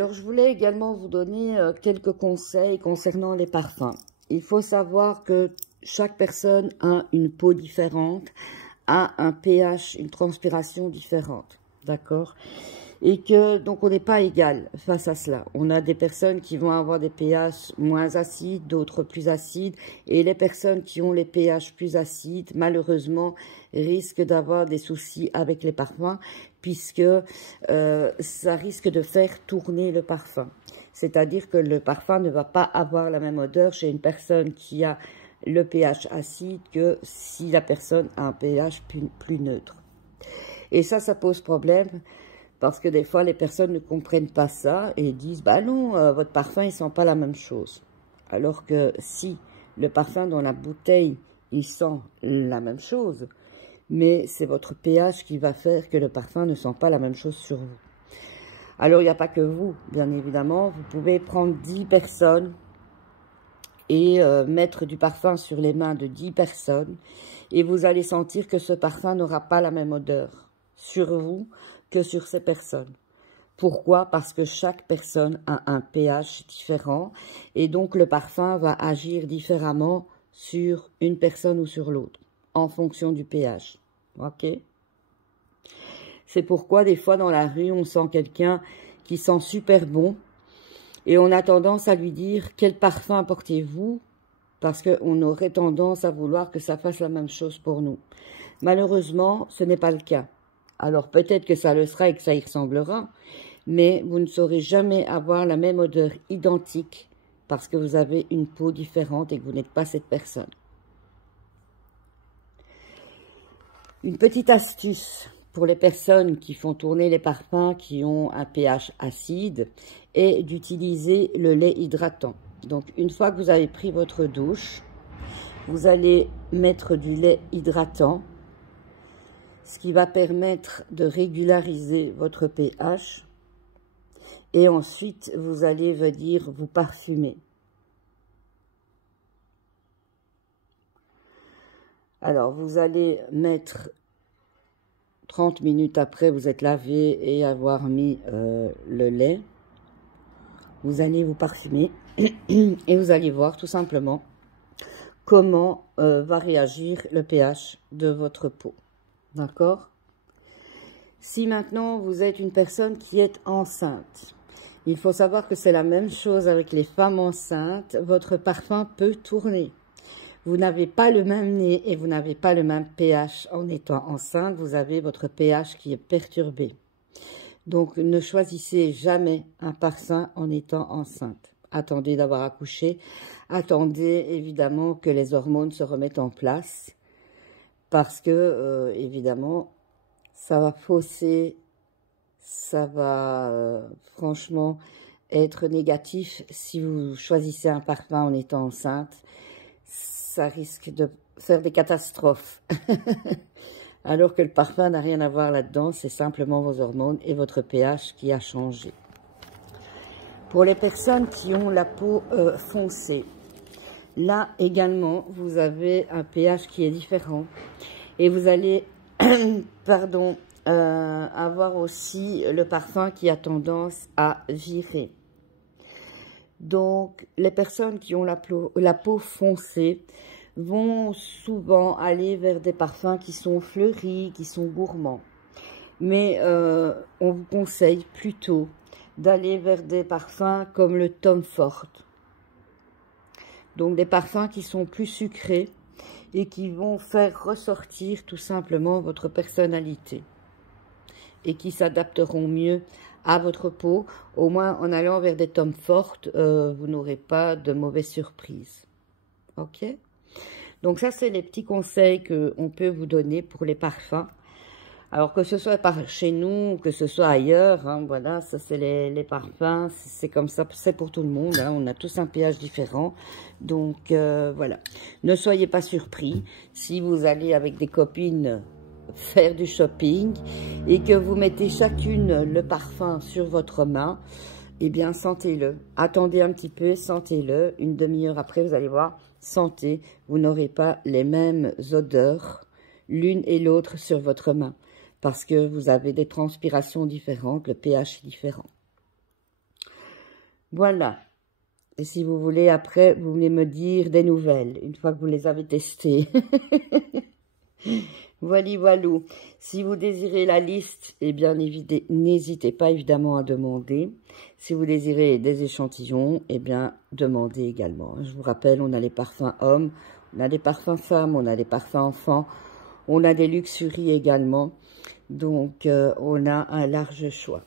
Alors, je voulais également vous donner quelques conseils concernant les parfums. Il faut savoir que chaque personne a une peau différente, a un pH, une transpiration différente, d'accord? Et que, donc, on n'est pas égal face à cela. On a des personnes qui vont avoir des pH moins acides, d'autres plus acides, et les personnes qui ont les pH plus acides, malheureusement, risquent d'avoir des soucis avec les parfums, puisque ça risque de faire tourner le parfum. C'est-à-dire que le parfum ne va pas avoir la même odeur chez une personne qui a le pH acide que si la personne a un pH plus neutre. Et ça pose problème. Parce que des fois, les personnes ne comprennent pas ça et disent « Bah non, votre parfum, il sent pas la même chose. » Alors que si le parfum dans la bouteille, il sent la même chose, mais c'est votre pH qui va faire que le parfum ne sent pas la même chose sur vous. Alors, il n'y a pas que vous, bien évidemment. Vous pouvez prendre 10 personnes et mettre du parfum sur les mains de 10 personnes et vous allez sentir que ce parfum n'aura pas la même odeur sur vous que sur ces personnes. Pourquoi? Parce que chaque personne a un pH différent et donc le parfum va agir différemment sur une personne ou sur l'autre en fonction du pH. Ok? C'est pourquoi des fois dans la rue on sent quelqu'un qui sent super bon et on a tendance à lui dire quel parfum portez-vous parce qu'on aurait tendance à vouloir que ça fasse la même chose pour nous. Malheureusement, ce n'est pas le cas. Alors peut-être que ça le sera et que ça y ressemblera, mais vous ne saurez jamais avoir la même odeur identique parce que vous avez une peau différente et que vous n'êtes pas cette personne. Une petite astuce pour les personnes qui font tourner les parfums qui ont un pH acide est d'utiliser le lait hydratant. Donc une fois que vous avez pris votre douche, vous allez mettre du lait hydratant, ce qui va permettre de régulariser votre pH. Et ensuite, vous allez venir vous parfumer. Alors, vous allez mettre 30 minutes après, vous êtes lavé et avoir mis le lait. Vous allez vous parfumer et vous allez voir tout simplement comment va réagir le pH de votre peau. D'accord? Si maintenant vous êtes une personne qui est enceinte, il faut savoir que c'est la même chose avec les femmes enceintes. Votre parfum peut tourner. Vous n'avez pas le même nez et vous n'avez pas le même pH en étant enceinte. Vous avez votre pH qui est perturbé. Donc ne choisissez jamais un parfum en étant enceinte. Attendez d'avoir accouché. Attendez évidemment que les hormones se remettent en place. Parce que, évidemment, ça va fausser, ça va franchement être négatif si vous choisissez un parfum en étant enceinte. Ça risque de faire des catastrophes. Alors que le parfum n'a rien à voir là-dedans, c'est simplement vos hormones et votre pH qui a changé. Pour les personnes qui ont la peau foncée, là également, vous avez un pH qui est différent et vous allez avoir aussi le parfum qui a tendance à virer. Donc, les personnes qui ont la peau foncée vont souvent aller vers des parfums qui sont fleuris, qui sont gourmands. Mais on vous conseille plutôt d'aller vers des parfums comme le Tom Ford. Donc des parfums qui sont plus sucrés et qui vont faire ressortir tout simplement votre personnalité et qui s'adapteront mieux à votre peau. Au moins en allant vers des Tom Ford, vous n'aurez pas de mauvaises surprises. Ok? Donc ça, c'est les petits conseils qu'on peut vous donner pour les parfums. Alors que ce soit par chez nous, ou que ce soit ailleurs, hein, voilà, ça c'est les parfums, c'est comme ça, c'est pour tout le monde, hein, on a tous un pH différent, donc voilà. Ne soyez pas surpris si vous allez avec des copines faire du shopping et que vous mettez chacune le parfum sur votre main, eh bien sentez-le, attendez un petit peu, sentez-le, une demi-heure après vous allez voir, sentez, vous n'aurez pas les mêmes odeurs l'une et l'autre sur votre main. Parce que vous avez des transpirations différentes, le pH est différent. Voilà. Et si vous voulez, après, vous venez me dire des nouvelles, une fois que vous les avez testés. Voilà, voilou. Si vous désirez la liste, eh bien, n'hésitez pas évidemment à demander. Si vous désirez des échantillons, eh bien, demandez également. Je vous rappelle, on a les parfums hommes, on a des parfums femmes, on a des parfums enfants, on a des luxuries également. Donc, on a un large choix.